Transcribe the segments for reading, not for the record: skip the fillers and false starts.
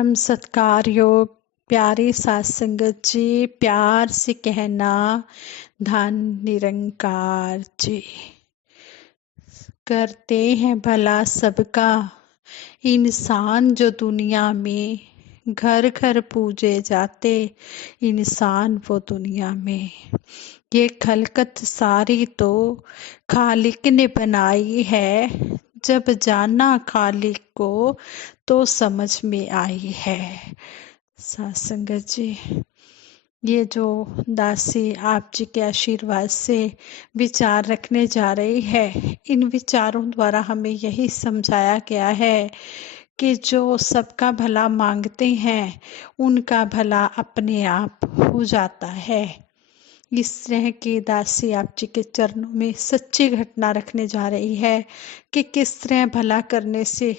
हम सत्कार योग प्यारी सात संगत जी, प्यार से कहना धन निरंकार जी। करते हैं भला सबका इंसान जो दुनिया में, घर घर पूजे जाते इंसान वो दुनिया में। ये खलकत सारी तो खालिक ने बनाई है, जब जाना खालिक को तो समझ में आई है। सत्संगत जी, ये जो दासी आप जी के आशीर्वाद से विचार रखने जा रही है, इन विचारों द्वारा हमें यही समझाया गया है कि जो सबका भला मांगते हैं उनका भला अपने आप हो जाता है। इस तरह की दासी आप जी के चरणों में सच्ची घटना रखने जा रही है कि किस तरह भला करने से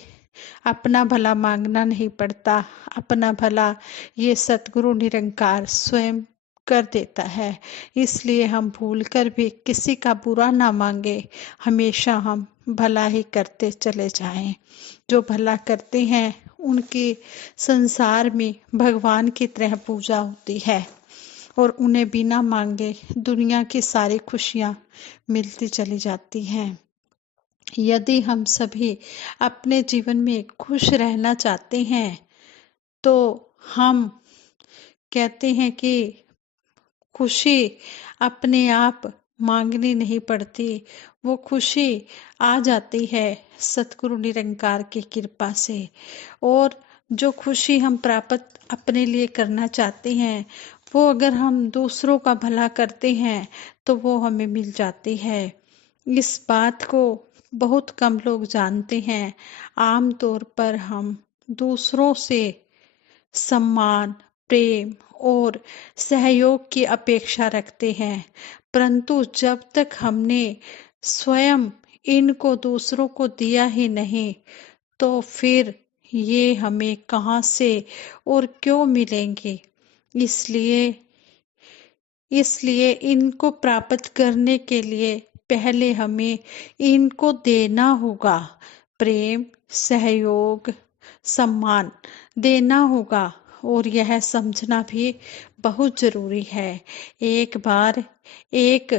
अपना भला मांगना नहीं पड़ता, अपना भला ये सतगुरु निरंकार स्वयं कर देता है। इसलिए हम भूल कर भी किसी का बुरा ना मांगे, हमेशा हम भला ही करते चले जाएं। जो भला करते हैं उनकी संसार में भगवान की तरह पूजा होती है और उन्हें बिना मांगे दुनिया की सारी खुशियां मिलती चली जाती हैं। यदि हम सभी अपने जीवन में खुश रहना चाहते हैं तो हम कहते हैं कि खुशी अपने आप मांगनी नहीं पड़ती, वो खुशी आ जाती है सतगुरु निरंकार की कृपा से। और जो खुशी हम प्राप्त अपने लिए करना चाहते हैं वो अगर हम दूसरों का भला करते हैं तो वो हमें मिल जाती है। इस बात को बहुत कम लोग जानते हैं। आम तौर पर हम दूसरों से सम्मान, प्रेम और सहयोग की अपेक्षा रखते हैं, परंतु जब तक हमने स्वयं इनको दूसरों को दिया ही नहीं तो फिर ये हमें कहाँ से और क्यों मिलेंगे। इसलिए इसलिए इनको प्राप्त करने के लिए पहले हमें इनको देना होगा, प्रेम, सहयोग, सम्मान देना होगा। और यह समझना भी बहुत जरूरी है। एक बार एक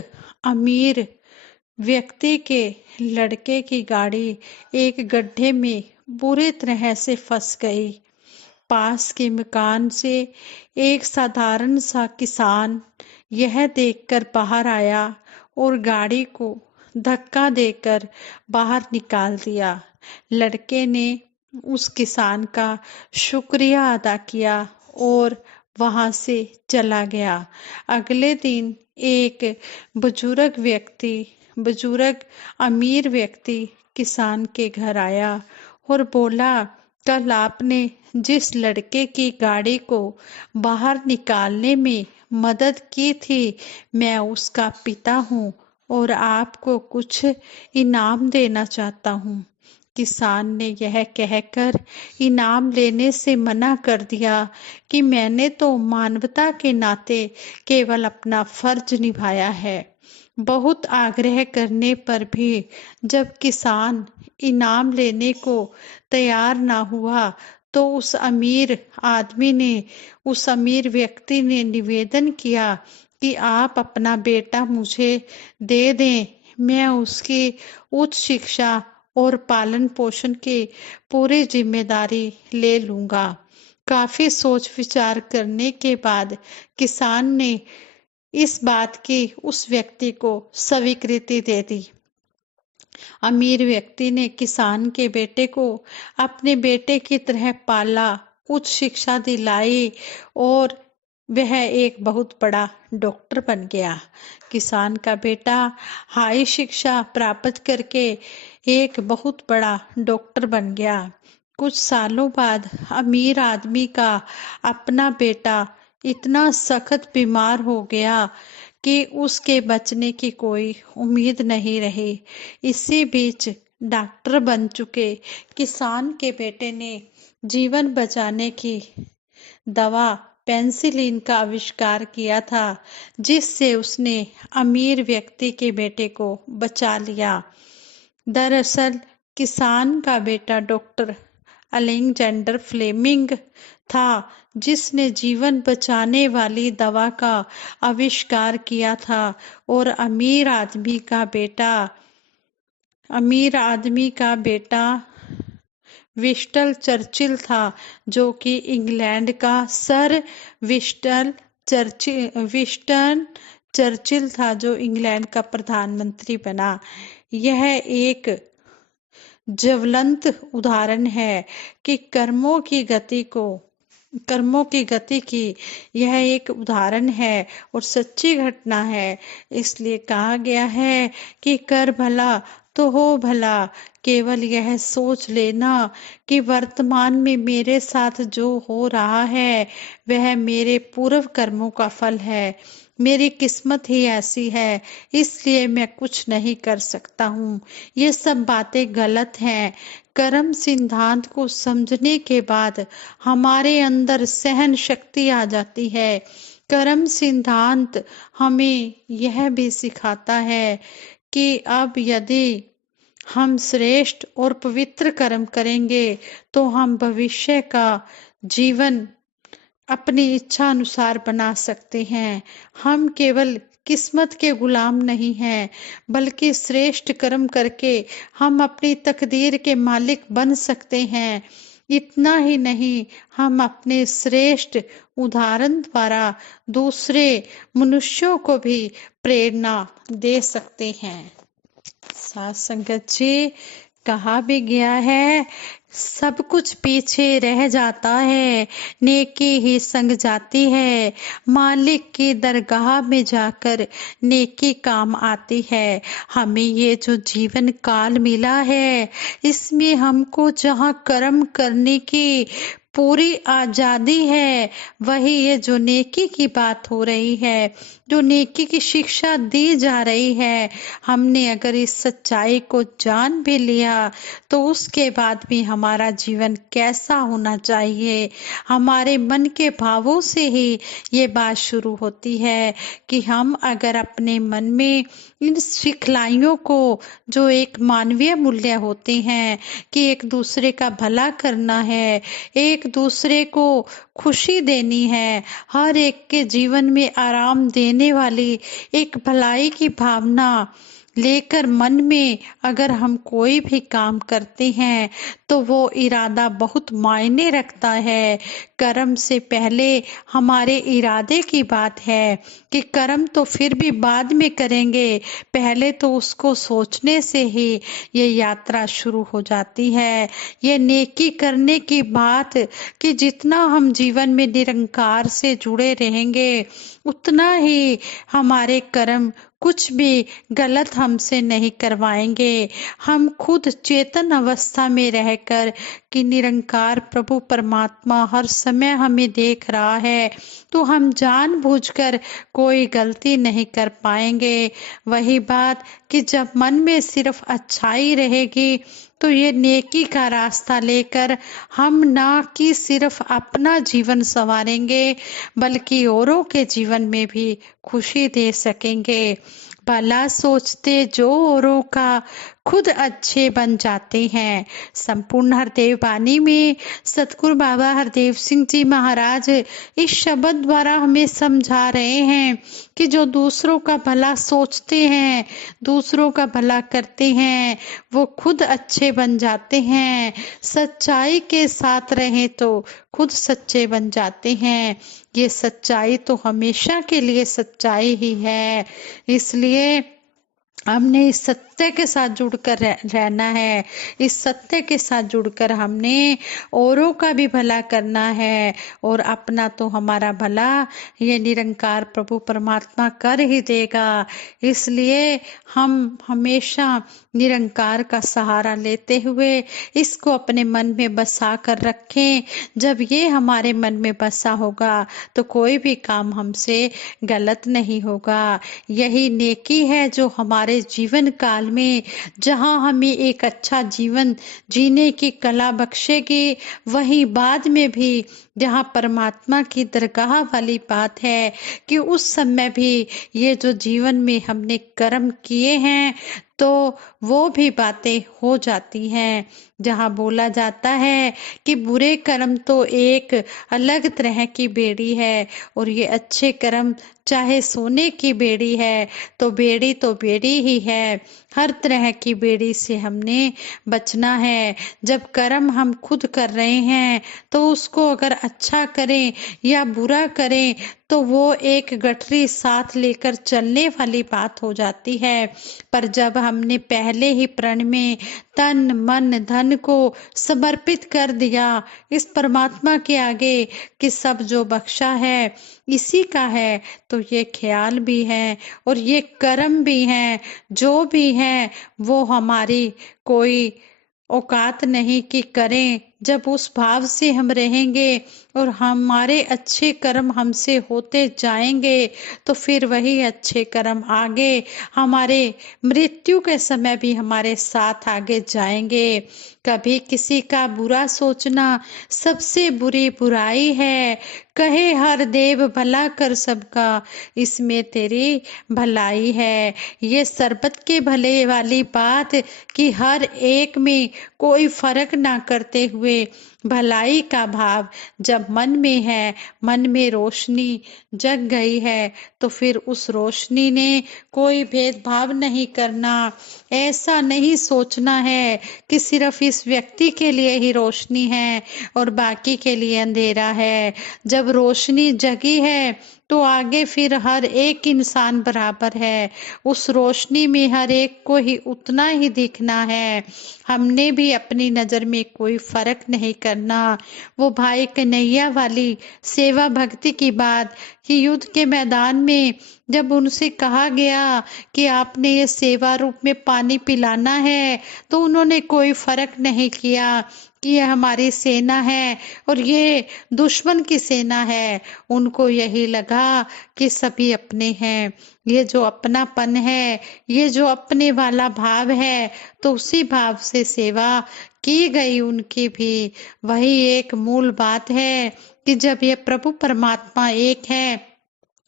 अमीर व्यक्ति के लड़के की गाड़ी एक गड्ढे में बुरी तरह से फंस गई। पास के मकान से एक साधारण सा किसान यह देखकर बाहर आया और गाड़ी को धक्का देकर बाहर निकाल दिया। लड़के ने उस किसान का शुक्रिया अदा किया और वहां से चला गया। अगले दिन एक बुजुर्ग अमीर व्यक्ति किसान के घर आया और बोला, कल आपने जिस लड़के की गाड़ी को बाहर निकालने में मदद की थी, मैं उसका पिता हूँ और आपको कुछ इनाम देना चाहता हूँ। किसान ने यह कहकर इनाम लेने से मना कर दिया कि मैंने तो मानवता के नाते केवल अपना फर्ज निभाया है। बहुत आग्रह करने पर भी जब किसान इनाम लेने को तैयार ना हुआ तो उस अमीर व्यक्ति ने निवेदन किया कि आप अपना बेटा मुझे दे दें, मैं उसकी उच्च शिक्षा और पालन पोषण की पूरी जिम्मेदारी ले लूंगा। काफी सोच विचार करने के बाद किसान ने इस बात की उस व्यक्ति को स्वीकृति दे दी। अमीर व्यक्ति ने किसान के बेटे को अपने बेटे की तरह पाला, उच्च शिक्षा दिलाई और वह एक बहुत बड़ा डॉक्टर बन गया। किसान का बेटा हाई शिक्षा प्राप्त करके एक बहुत बड़ा डॉक्टर बन गया। कुछ सालों बाद अमीर आदमी का अपना बेटा इतना सख्त बीमार हो गया कि उसके बचने की कोई उम्मीद नहीं रही। इसी बीच डॉक्टर बन चुके किसान के बेटे ने जीवन बचाने की दवा पेंसिलिन का आविष्कार किया था, जिससे उसने अमीर व्यक्ति के बेटे को बचा लिया। दरअसल किसान का बेटा डॉक्टर अलेक्जेंडर फ्लेमिंग था, जिसने जीवन बचाने वाली दवा का आविष्कार किया था। और अमीर आदमी का बेटा विंस्टन चर्चिल था, जो कि इंग्लैंड का सर विंस्टन चर्चिल था, जो इंग्लैंड का प्रधानमंत्री बना। यह एक ज्वलंत उदाहरण है कि कर्मों की गति की यह एक उदाहरण है और सच्ची घटना है। इसलिए कहा गया है कि कर भला तो हो भला। केवल यह सोच लेना कि वर्तमान में मेरे साथ जो हो रहा है वह मेरे पूर्व कर्मों का फल है। मेरी किस्मत ही ऐसी है, इसलिए मैं कुछ नहीं कर सकता हूँ। ये सब बातें गलत हैं। कर्म सिद्धांत को समझने के बाद हमारे अंदर सहन शक्ति आ जाती है। कर्म सिद्धांत हमें यह भी सिखाता है कि अब यदि हम श्रेष्ठ और पवित्र कर्म करेंगे तो हम भविष्य का जीवन अपनी इच्छा अनुसार बना सकते हैं। हम केवल किस्मत के गुलाम नहीं हैं, बल्कि श्रेष्ठ कर्म करके हम अपनी तकदीर के मालिक बन सकते हैं। इतना ही नहीं, हम अपने श्रेष्ठ उदाहरण द्वारा दूसरे मनुष्यों को भी प्रेरणा दे सकते हैं। साथ संगत जी, कहा भी गया है, सब कुछ पीछे रह जाता है, नेकी ही संग जाती है। मालिक की दरगाह में जाकर नेकी काम आती है। हमें ये जो जीवन काल मिला है, इसमें हमको जहाँ कर्म करने की पूरी आजादी है, वही ये जो नेकी की बात हो रही है, जो नेकी की शिक्षा दी जा रही है, हमने अगर इस सच्चाई को जान भी लिया तो उसके बाद भी हमारा जीवन कैसा होना चाहिए। हमारे मन के भावों से ही ये बात शुरू होती है कि हम अगर अपने मन में इन सिखलाइयों को, जो एक मानवीय मूल्य होते हैं कि एक दूसरे का भला करना है, एक दूसरे को खुशी देनी है, हर एक के जीवन में आराम देने वाली एक भलाई की भावना लेकर मन में अगर हम कोई भी काम करते हैं तो वो इरादा बहुत मायने रखता है। कर्म से पहले हमारे इरादे की बात है कि कर्म तो फिर भी बाद में करेंगे, पहले तो उसको सोचने से ही ये यात्रा शुरू हो जाती है। ये नेकी करने की बात कि जितना हम जीवन में निरंकार से जुड़े रहेंगे उतना ही हमारे कर्म कुछ भी गलत हमसे नहीं करवाएंगे। हम खुद चेतन अवस्था में रहकर कि निरंकार प्रभु परमात्मा हर समय हमें देख रहा है, तो हम जानबूझकर कोई गलती नहीं कर पाएंगे। वही बात कि जब मन में सिर्फ अच्छाई रहेगी तो ये नेकी का रास्ता लेकर हम ना कि सिर्फ अपना जीवन संवारेंगे, बल्कि औरों के जीवन में भी खुशी दे सकेंगे। भला सोचते जो औरों का खुद अच्छे बन जाते हैं। संपूर्ण हरदेव वाणी में सतगुरु बाबा हरदेव सिंह जी महाराज इस शब्द द्वारा हमें समझा रहे हैं कि जो दूसरों का भला सोचते हैं, दूसरों का भला करते हैं, वो खुद अच्छे बन जाते हैं। सच्चाई के साथ रहें तो खुद सच्चे बन जाते हैं। ये सच्चाई तो हमेशा के लिए सच्चाई ही है। इसलिए हमने इस सत्य के साथ जुड़कर रहना है। इस सत्य के साथ जुड़कर हमने औरों का भी भला करना है और अपना तो हमारा भला ये निरंकार प्रभु परमात्मा कर ही देगा। इसलिए हम हमेशा निरंकार का सहारा लेते हुए इसको अपने मन में बसा कर रखें। जब ये हमारे मन में बसा होगा तो कोई भी काम हमसे गलत नहीं होगा। यही नेकी है जो हमारे जीवन काल में जहां हमें एक अच्छा जीवन जीने की कला बख्शेगी, वहीं बाद में भी जहां परमात्मा की दरगाह वाली बात है कि उस समय भी ये जो जीवन में हमने कर्म किए हैं तो वो भी बातें हो जाती हैं। जहाँ बोला जाता है कि बुरे कर्म तो एक अलग तरह की बेड़ी है और ये अच्छे कर्म चाहे सोने की बेड़ी है तो बेड़ी ही है। हर तरह की बेड़ी से हमने बचना है। जब कर्म हम खुद कर रहे हैं तो उसको अगर अच्छा करें या बुरा करें तो वो एक गठरी साथ लेकर चलने वाली बात हो जाती है। पर जब हमने पहले ही प्रण में तन मन धन को समर्पित कर दिया इस परमात्मा के आगे कि सब जो बख्शा है इसी का है, तो ये ख्याल भी है और ये कर्म भी है, जो भी है वो हमारी कोई औकात नहीं कि करें। जब उस भाव से हम रहेंगे और हमारे अच्छे कर्म हमसे होते जाएंगे तो फिर वही अच्छे कर्म आगे हमारे मृत्यु के समय भी हमारे साथ आगे जाएंगे। कभी किसी का बुरा सोचना सबसे बुरी बुराई है। कहे हर देव भला कर सबका, इसमें तेरी भलाई है। ये सरबत के भले वाली बात कि हर एक में कोई फर्क ना करते हुए भलाई का भाव जब मन में है, मन में रोशनी जग गई है तो फिर उस रोशनी ने कोई भेदभाव नहीं करना। ऐसा नहीं सोचना है कि सिर्फ इस व्यक्ति के लिए ही रोशनी है और बाकी के लिए अंधेरा है। जब रोशनी जगी है तो आगे फिर हर एक इंसान बराबर है। उस रोशनी में हर एक को ही उतना ही दिखना है। हमने भी अपनी नजर में कोई फर्क नहीं करना। वो भाई कन्हैया वाली सेवा भक्ति की बात कि युद्ध के मैदान में जब उनसे कहा गया कि आपने ये सेवा रूप में पानी पिलाना है तो उन्होंने कोई फर्क नहीं किया कि ये हमारी सेना है और ये दुश्मन की सेना है। उनको यही लगा कि सभी अपने हैं। ये जो अपनापन है, ये जो अपने वाला भाव है, तो उसी भाव से सेवा की गई उनकी भी। वही एक मूल बात है कि जब ये प्रभु परमात्मा एक है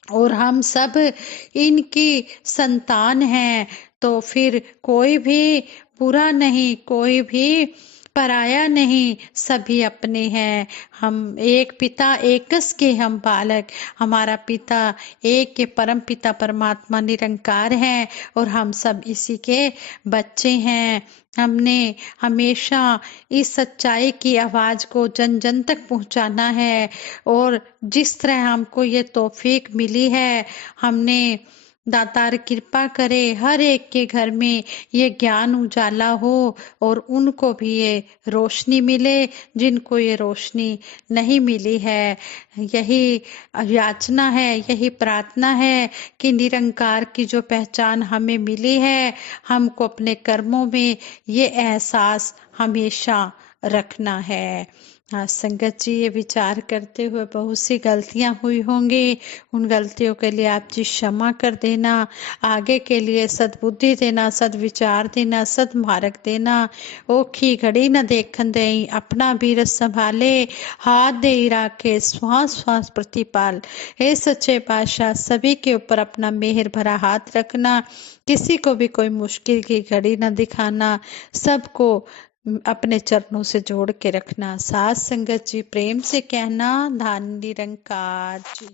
और हम सब इनकी संतान हैं तो फिर कोई भी बुरा नहीं, कोई भी पराया नहीं, सभी अपने हैं। हम एक पिता एकस के हम बालक, हमारा पिता एक के परम पिता परमात्मा निरंकार हैं और हम सब इसी के बच्चे हैं। हमने हमेशा इस सच्चाई की आवाज को जन जन तक पहुंचाना है और जिस तरह हमको ये तौफीक मिली है, हमने दातार कृपा करे हर एक के घर में ये ज्ञान उजाला हो और उनको भी ये रोशनी मिले जिनको ये रोशनी नहीं मिली है। यही याचना है, यही प्रार्थना है कि निरंकार की जो पहचान हमें मिली है, हमको अपने कर्मों में ये एहसास हमेशा रखना है। हाँ संगत जी, ये विचार करते हुए बहुत सी गलतियां हुई होंगी। उन गलतियों के लिए आप जी क्षमा कर देना। आगे के लिए सद्बुद्धि देना, सद्विचार देना, सद्मार्ग देना। ओखी घड़ी न देखन दे, अपना बीरत संभाले, हाथ दे राखे, श्वास श्वास प्रतिपाल। हे सच्चे पातशाह, सभी के ऊपर अपना मेहर भरा हाथ रखना। किसी को भी कोई मुश्किल की घड़ी न दिखाना। सबको अपने चरणों से जोड़ के रखना। साथ संगत जी प्रेम से कहना, धन निरंकार जी।